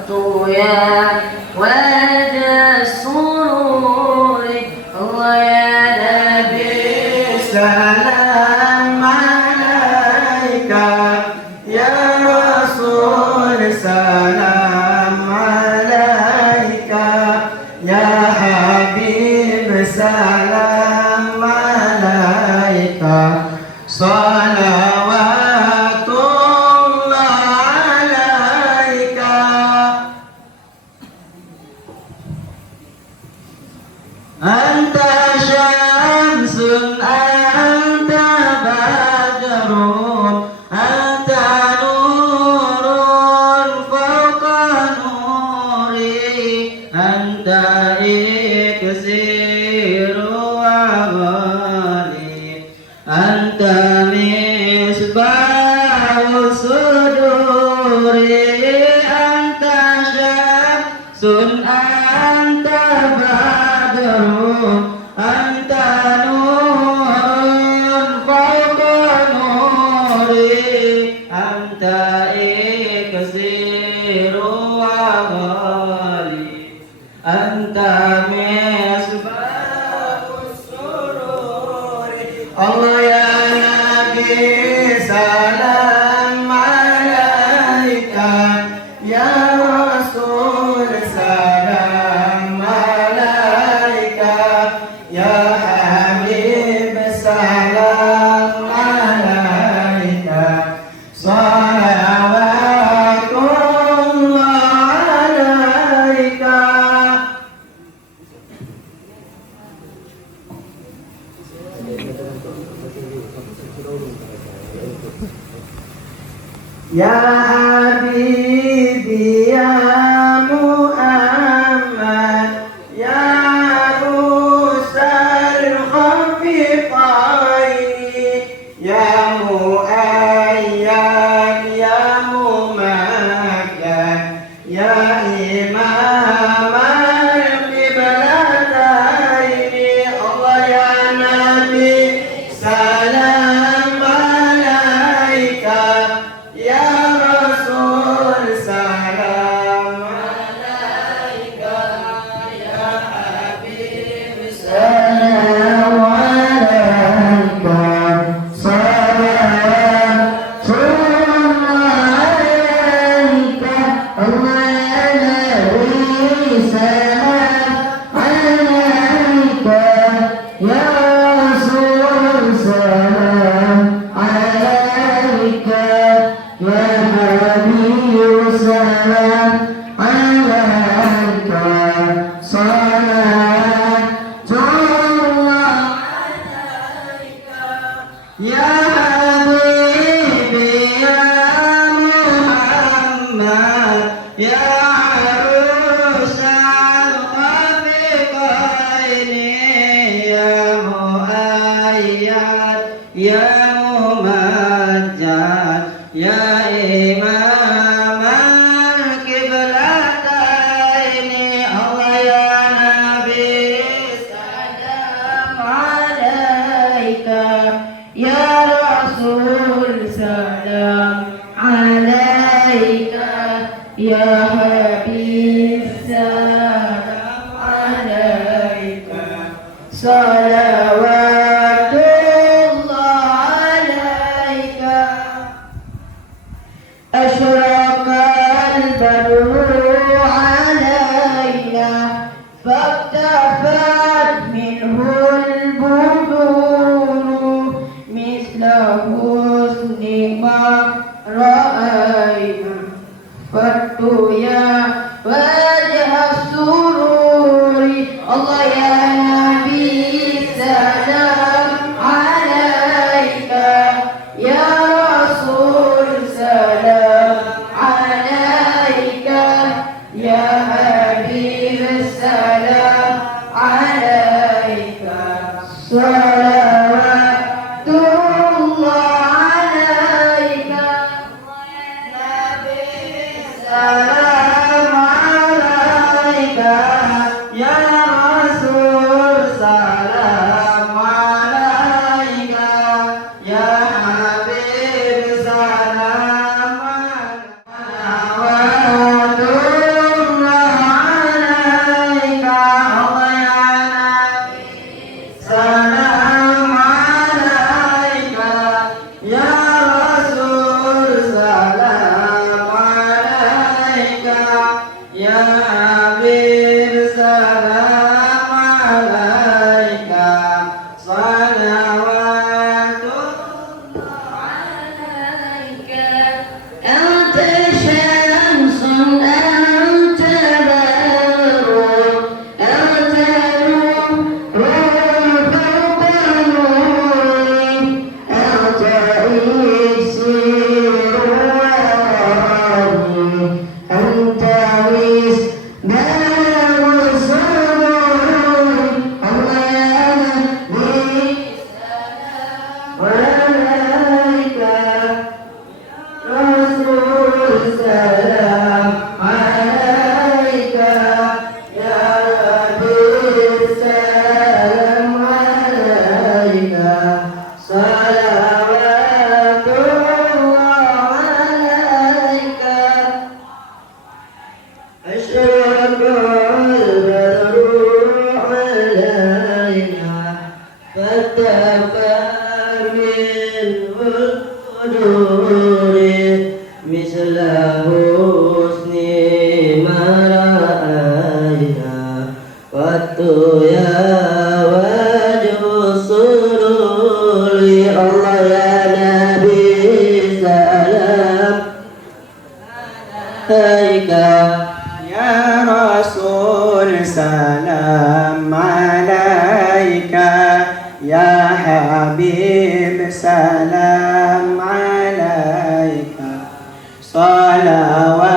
يا ولد السرور الله يا نبي سلام عليك يا رسول سلام عليك يا حبيب سلام عليك صلوات الله عليك أنت شمس أنت بدر أنت نور فوق نوري أنت إكسير وغالي أنت مصباح الصدور أنت شمس أنت بدر أنت نور فوق نوري أنت إكسير وغالي أنت مصباح السرور الله يا نبي سلام عليك يا رسول سلام عليك يا حبيب سلام عليك صلوات الله عليك يا حبيبي يا محمد يا عروس الخفيقين يا مؤيد يا ممجد يا إمام القبلتين الله يا نبي سلام عليك يا رسول سلام عليك يا حبيب سلام عليك صلوات عليك الله يا نبي سلام عليك يا رسول سلام عليك يا حبيب سلام عليك صلاة الله عليك يا حبيبي يا محمد يا عروس الخفيقين يا مؤيد يا ممجد يا إمام القبلتين الله يا نبي سلام عليك يا رسول سلام عليك يا حبيب سلام عليك صلوات الله عليك أشرق البدر علينا فاقتفت منه البدور مثل حسن ما رأينا فاتيا وجه السرور الله يا نبي سلام عليك يا رسول سلام عليك يا حبيب السلام عليك صلوات الله عليك نبي سلام عليك يا رسول سلام عليك يا حبيب سلام عليك Ya Habib salam alaika salawatullah alaika anta syamsun anta badrun anta nurun fawqa nuri anta iksir wahdi anta misbah sururi Allah ya Nabi walaika Rasul salam alaika ya Habib salam alaika salawatullah alaika أشرق البدر علينا فاتبع منه القدور مثل حسن ما رأينا والطيا وجه السرور الله يا نبي سلام عليك Ya Rasul salam alaika Ya Habib salam alaika salawat